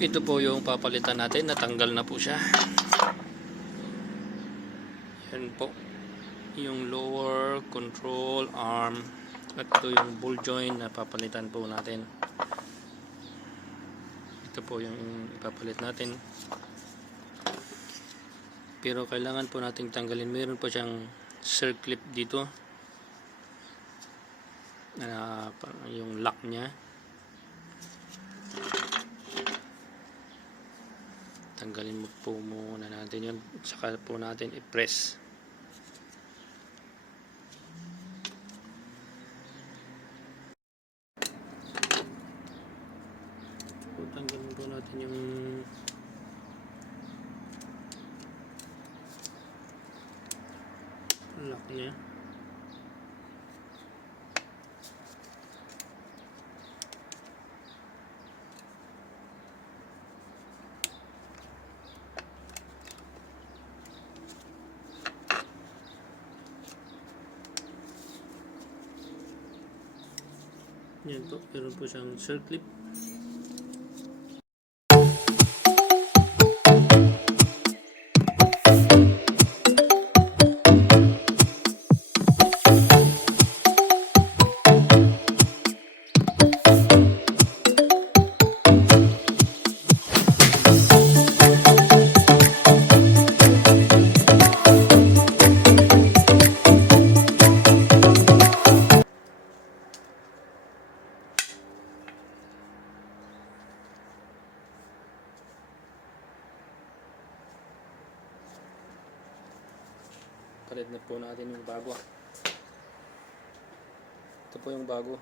Ito po yung papalitan natin, natanggal na po siya. Yan po yung lower control arm at ito yung ball joint na papalitan po natin. Ito po yung ipapalit natin, pero kailangan po nating tanggalin. Meron po siyang circlip dito na yung lock nya. Tanggalin mo po muna natin yun, saka po natin i-press. Tanggalin po natin yung lock nya. Yan po, meron po siyang circlip. Palit na po natin yung bago. Ito po yung bago.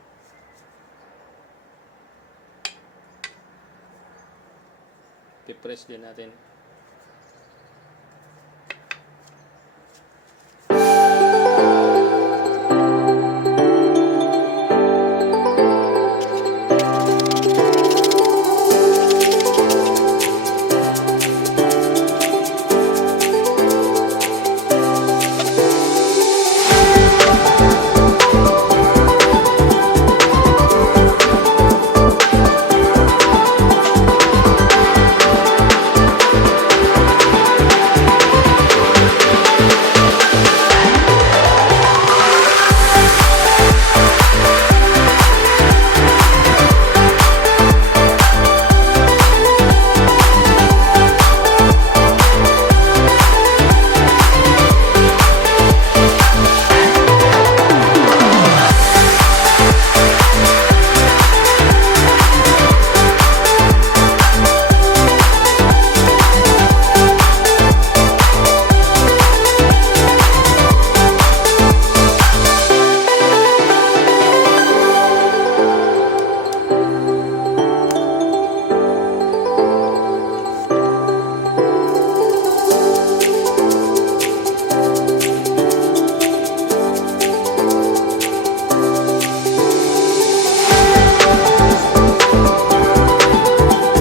I-press din natin.